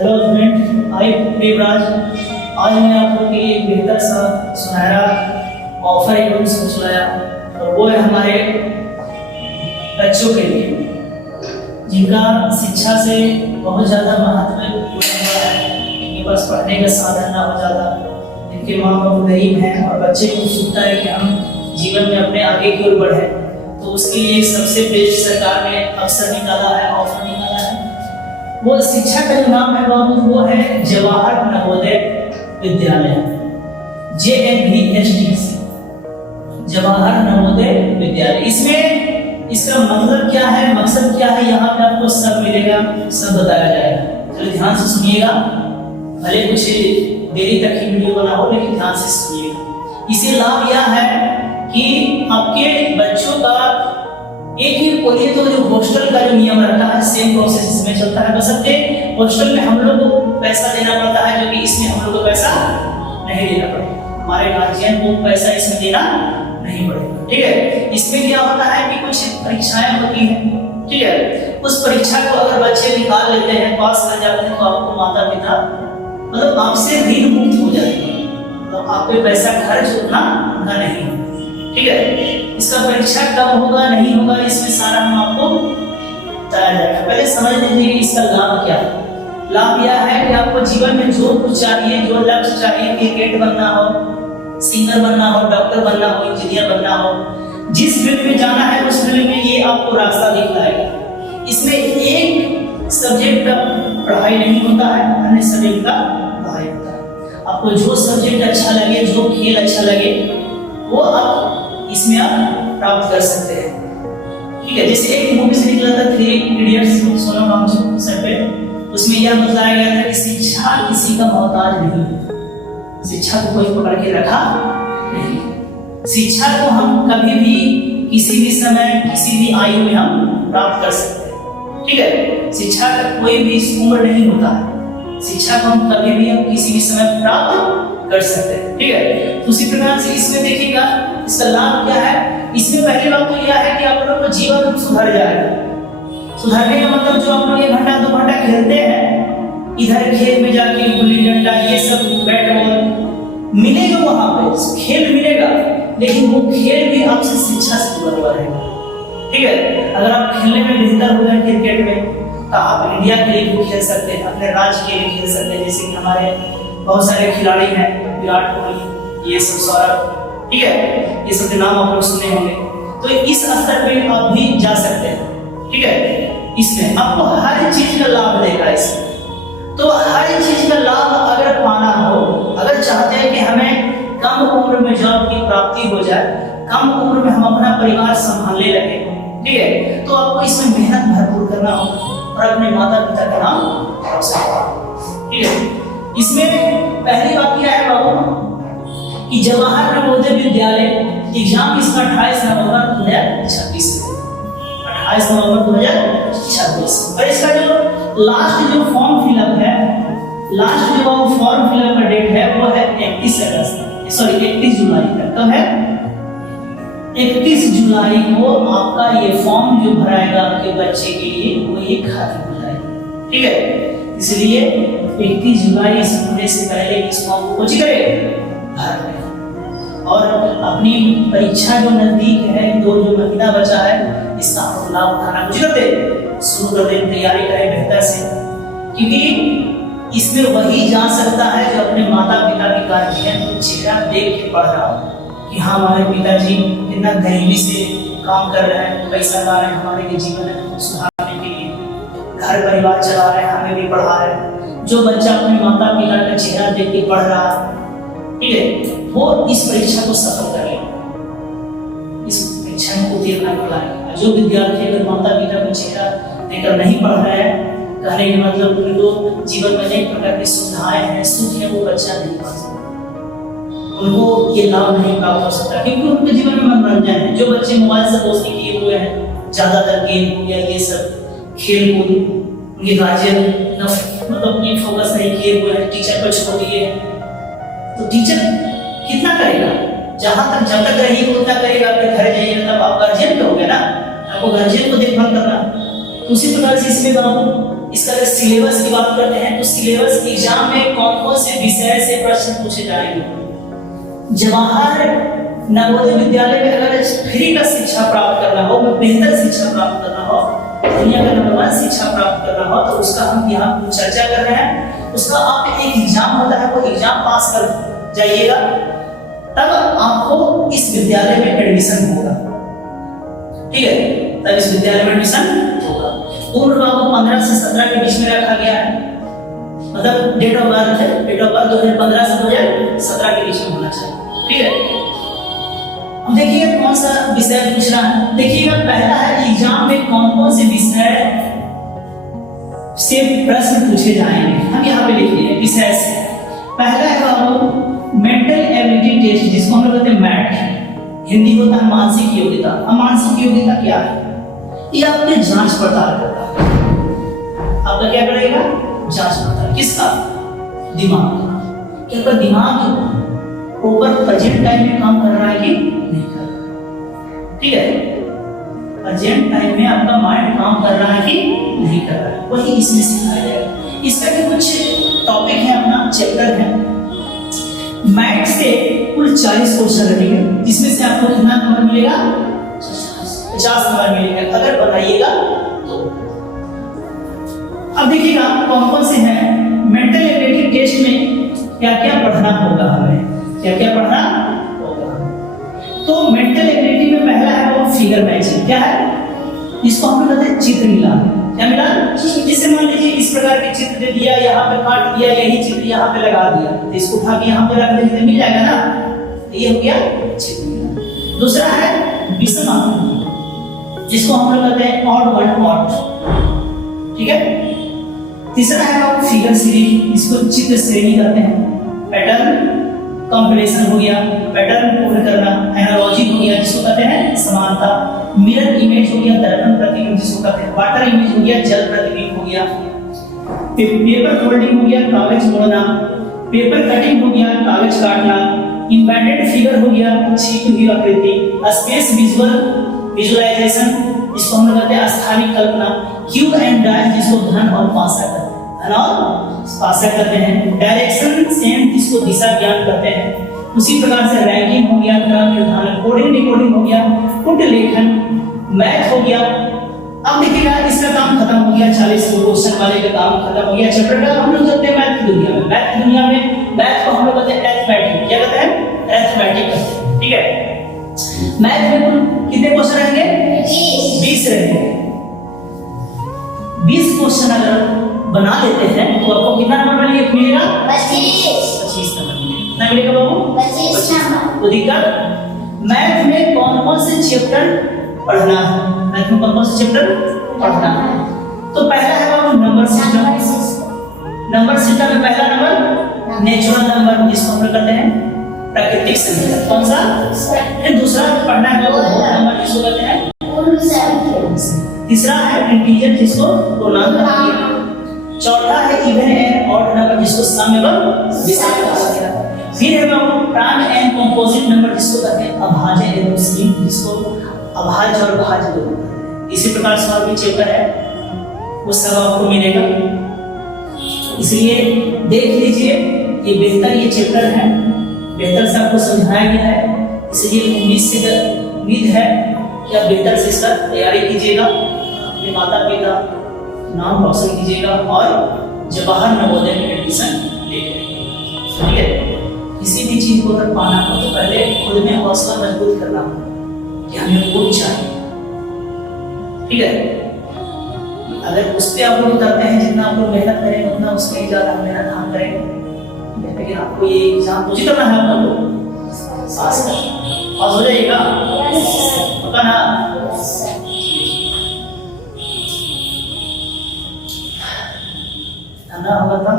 Hello student, आई देवराज। आज मैं आप लोगों के लिए एक बेहतर सा सुनहरा ऑफर एवं सोच लाया, और वो है हमारे बच्चों के लिए जिनका शिक्षा से बहुत ज़्यादा महत्व जुड़ा हुआ है। इनके पास पढ़ने का साधन ना हो ज़्यादा, इनके माँ बाप गरीब हैं और बच्चे को सोचता है कि हम जीवन में अपने आगे की ओर बढ़े, तो उसके लिए सबसे बेस्ट सरकार ने अवसर निकाला है, ऑफर निकाला है। वो शिक्षा का जो नाम है बाबू, वो है जवाहर नवोदय विद्यालय, JNVST, जवाहर नवोदय विद्यालय। इसमें इसका मतलब क्या है, मकसद क्या है, यहाँ पे आपको सब मिलेगा, सब बताया जाएगा। चलिए ध्यान से सुनिएगा, भले कुछ देरी तक ही वीडियो बना हो, लेकिन ध्यान से सुनिएगा। इसे लाभ यह है कि आपके बच्चों का एक ही बोलिए तो जो हॉस्टल का जो नियम रहता है, सेम प्रोसेस इसमें चलता है। बशर्ते हॉस्टल में हम लोग को पैसा देना पड़ता है, जो कि इसमें हम लोग को पैसा नहीं देना पड़ेगा। हमारे गार्जियन को पैसा इसमें देना नहीं पड़ेगा, ठीक है। इसमें क्या होता है कि कुछ परीक्षाएं होती हैं, ठीक है। उस परीक्षा को अगर बच्चे निकाल लेते हैं, पास कर जाते हैं, तो आपको माता पिता मतलब आपसे ऋण मुक्त हो जाते हैं, तो आप पे पैसा खर्च उतना नहीं, ठीक है। इसका परीक्षा कब होगा नहीं होगा, इसमें सारा हम आपको बताया जाएगा। पहले समझ लीजिए इसका लाभ क्या है। लाभ यह है कि आपको जीवन में जो कुछ चाहिए, जो लक्ष्य चाहिए, क्रिकेट बनना हो, सिंगर बनना हो, डॉक्टर बनना हो, इंजीनियर बनना हो, जिस फील्ड में जाना है उस फील्ड में ये आपको रास्ता दिखलाएगा। इसमें एक सब्जेक्ट का पढ़ाई नहीं होता है, अन्य सब्जेक्ट का पढ़ाई होता है। आपको जो सब्जेक्ट अच्छा लगे, जो खेल अच्छा लगे, वो आप इसमें आप प्राप्त कर सकते हैं, ठीक है। जैसे एक मूवी से निकला था 3 इडियट्स, सोनम वांगचुक सर पे, उसमें यह बताया गया था कि शिक्षा किसी का मोहताज नहीं है, शिक्षा को कोई पकड़ के रखा नहीं। शिक्षा को हम कभी भी किसी भी समय किसी भी आयु में हम प्राप्त कर सकते हैं, ठीक है। शिक्षा का कोई भी उम्र नहीं होता है, शिक्षा को हम कभी भी किसी भी समय प्राप्त कर सकते हैं, ठीक है। तो उसी प्रकार से इसमें देखिएगा इसका लाभ क्या है। इसमें पहली बात तो यह है कि आप लोगों का जीवन सुधर जाएगा। सुधरने का मतलब जो आप लोग 1 घंटा 2 घंटा खेलते हैं, इधर खेत में जाके गुल्ली डंडा ये सब बैट बॉल मिलेगा, वहां पे खेल मिलेगा, लेकिन वो खेल भी आपसे शिक्षा से जुड़ा हुआ रहेगा, ठीक है। अगर आप खेलने में बेहतर हो गए क्रिकेट में, तो आप इंडिया के लिए भी खेल सकते हैं, अपने राज्य के लिए खेल सकते हैं। जैसे कि हमारे बहुत सारे खिलाड़ी हैं, विराट कोहली, ये सब, सौरभ, ठीक है, ये सब के नाम आप लोग सुने होंगे। तो इस स्तर पे आप भी जा सकते हैं, ठीक है। इसमें आपको हर चीज का लाभ देगा इसमें। तो हर चीज का लाभ अगर पाना हो, अगर चाहते हैं कि हमें कम उम्र में जॉब की प्राप्ति हो जाए, कम उम्र में हम अपना परिवार संभालने लगे, ठीक है, तो आपको इसमें मेहनत भरपूर करना होगा और अपने माता पिता का नाम रोशन करना, ठीक है। इसमें पहली बात क्या है बाबू कि जवाहर नवोदय विद्यालय एग्जाम इसका 28 नवंबर 2026 है, 28 नवंबर 2026। और इसका जो लास्ट जो फॉर्म फिलअप है, लास्ट जो फॉर्म फिलअप का डेट है वो है 31 जुलाई का। कब है? 31 जुलाई को आपका ये फॉर्म जो भराएगा आपके बच्चे के लिए, वो ये खारिज हो जाएगा, ठीक है। इसलिए 31 जुलाई से होने से पहले इस फॉर्म को कुछ करें भर लें, और अपनी परीक्षा जो नजदीक है, 2 जो महीना बचा है, इसका हम लाभ उठाना कुछ कर दे, शुरू कर दे, तैयारी करें बेहतर से, क्योंकि इसमें वही जा सकता है जो अपने माता पिता के गार्जियन को चेहरा देख के पढ़ रहा हो कि हाँ हमारे पिताजी कितना गरीबी से काम कर रहे हैं, पैसा ला रहे हैं हमारे के जीवन सुधारने के लिए, घर परिवार चला रहे हैं, हमें भी पढ़ा रहे हैं। जो बच्चा अपने माता पिता का चेहरा देख के पढ़ रहा है, ठीक है, वो इस परीक्षा को सफल करेगा, इस परीक्षा में उत्तीर्ण कर लाएगा। जो विद्यार्थी अगर माता पिता का चेहरा देखकर नहीं पढ़ रहा है, कहने का मतलब उनको जीवन में अनेक प्रकार की सुविधाएं हैं, सुख है, वो बच्चा नहीं पा सकता, उनको ये लाभ नहीं प्राप्त हो सकता, क्योंकि उनके जीवन में मनोरंजन है। जो बच्चे मोबाइल से दोस्ती किए हुए हैं, ज्यादातर गेम या ये सब खेल कूद, उनके गार्जियन मतलब ये फोकस नहीं किए हुए हैं, टीचर पर छोड़ दिए हैं, तो टीचर कितना करेगा, जहां तक जब तक रहिए उतना करेगा। फिर घर जाइएगा तब आप गार्जियन पे हो गए ना, आपको गार्जियन को देखभाल करना। तो उसी प्रकार से इसमें इसका अगर सिलेबस की बात करते हैं तो सिलेबस एग्जाम में कौन कौन से विषय से प्रश्न पूछे जाएंगे। जवाहर नवोदय विद्यालय में अगर फ्री का शिक्षा प्राप्त करना हो, बेहतर शिक्षा प्राप्त करना हो, दुनिया का नंबर 1 शिक्षा प्राप्त करना हो, तो उसका हम यहाँ चर्चा कर रहे हैं। उसका आप एक एग्जाम होता है, वो एग्जाम पास कर जाइएगा, तब आपको इस विद्यालय में एडमिशन होगा। ठीक है, तब इस विद्यालय में एडमिशन होगा। उम्र आपको 15 से 17 के बीच में रखा गया है, मतलब डेट ऑफ बर्थ है, डेट ऑफ बर्थ 2015 से 2017 के बीच में होना चाहिए। ठीक है, अब देखिए कौन सा विषय पूछ रहा है। देखिएगा पहला है एग्जाम में कौन कौन से विषय से प्रश्न पूछे जाएंगे, हम यहाँ पे लिख दिए विषय से। पहला है बाबू मेंटल एबिलिटी टेस्ट, जिसको हम लोग कहते हैं मैथ, हिंदी होता है मानसिक योग्यता। अब मानसिक योग्यता क्या है, ये आपके जांच पड़ताल करता है। आपका क्या करेगा, जांच पड़ताल किसका, दिमाग का, कि आपका दिमाग प्रॉपर प्रेजेंट टाइम में काम कर रहा है कि नहीं कर रहा। ठीक है, प्रेजेंट टाइम में आपका माइंड काम कर रहा है कि नहीं कर रहा है, वही इसमें सिखाया जाएगा। इसका भी कुछ टॉपिक है, अपना चैप्टर है। मैथ से कुल 40 क्वेश्चन रहेंगे, जिसमें से आपको कितना नंबर मिलेगा, 50 नंबर मिलेगा अगर बनाइएगा तो। अब देखिएगा कौन कौन से हैं। मेंटल एबिलिटी टेस्ट में क्या क्या पढ़ना होगा, हमें क्या क्या पढ़ना होगा। तो मेंटल एबिलिटी में पहला है वो फिगर मैचिंग। क्या है, इसको हम लोग कहते हैं चित्र मिलान। क्या मिलान, जैसे मान लीजिए इस प्रकार के चित्र दे दिया, यहाँ पे काट दिया, यही चित्र यहाँ पे लगा दिया, तो इसको उठा के यहाँ पे रख देते मिल जाएगा ना, तो ये हो गया चित्र मिलान। दूसरा है विषम आकृति, जिसको हम लोग कहते हैं ऑड वन ऑड। ठीक है, तीसरा है वो फिगर सीरीज, इसको चित्र श्रेणी कहते हैं। पैटर्न कंपैरिजन हो गया, पैटर्न पूर्ण करना। एनालॉजी हो गया, जिसको कहते हैं समानता। मिरर इमेज हो गया, दर्पण प्रतिबिंब जिसको कहते हैं। वाटर इमेज हो गया, जल प्रतिबिंब हो गया। पेपर फोल्डिंग हो गया, कागज मोड़ना। पेपर कटिंग हो गया, कागज काटना। इंबेडेड फिगर हो गया, छिपी हुई आकृति। स्पेस विजुअलाइजेशन, जिसको हम लोग कहते हैं स्थानिक कल्पना। क्यू एंड डायल, जिसको धन और पासा कहते हैं, धन और पासा कहते हैं। डायरेक्शन सेंस, जिसको दिशा ज्ञान कहते हैं। उसी प्रकार से रैंकिंग हो गया, क्रम निर्धारण। कोडिंग डिकोडिंग हो गया, पुट लेखन। मैथ हो गया। अब देखिएगा इसका काम खत्म हो गया, 40 क्वेश्चन वाले का काम खत्म हो गया। चैप्टर का हम लोग कहते हैं मैथ की दुनिया में। मैथ की दुनिया में मैथ को हम लोग कहते हैं अरिथमेटिक। क्या कहते हैं, अरिथमेटिक कहते हैं। ठीक है, मैथ में कुल कितने क्वेश्चन रहेंगे, 20 रहेंगे। 20 क्वेश्चन अगर बना लेते हैं तो आपको कितना नंबर मिलेगा, 25 नंबर मिलेगा। कितना मिलेगा बाबू, 25 नंबर। तो दिक्कत मैथ में कौन कौन से चैप्टर पढ़ना है, मैथ में कौन कौन से चैप्टर पढ़ना है। तो पहला है बाबू नंबर सिस्टम। नंबर सिस्टम में पहला नंबर नेचुरल नंबर, जिसको हम लोग कहते हैं प्राकृतिक संख्या। कौन सा, फिर दूसरा पढ़ना है बाबू नंबर, जिसको कहते हैं। तीसरा है इंटीजर, जिसको पूर्णांक कहते हैं। चौथा है इवन एंड ऑड नंबर, जिसको सम एवं विषम कहा गया। फिर है बाबू प्राइम एंड कंपोजिट नंबर, जिसको कहते हैं अभाज्य एवं सीम, जिसको अभाज्य और भाज्य दोनों कहते हैं। इसी प्रकार से और भी चैप्टर है, वो सब आपको मिलेगा। इसलिए देख लीजिए, ये बेहतर ये चैप्टर है, बेहतर से आपको समझाया गया है। इसलिए उम्मीद है कि आप बेहतर से इसका तैयारी कीजिएगा, अपने माता पिता नाम रोशन कीजिएगा और जवाहर नवोदय में एडमिशन लेंगे। ठीक है, किसी भी चीज को अगर पाना हो तो पहले खुद में हौसला मजबूत करना हो कि हमें वो चाहिए। ठीक है, अगर उस पर आप लोग उतरते हैं, जितना आप लोग मेहनत करेंगे उतना उसमें ज्यादा मेहनत हम करेंगे। लेकिन आपको ये एग्जाम मुझे करना है, आप लोग पास हो जाइएगा, पता ना। होगा था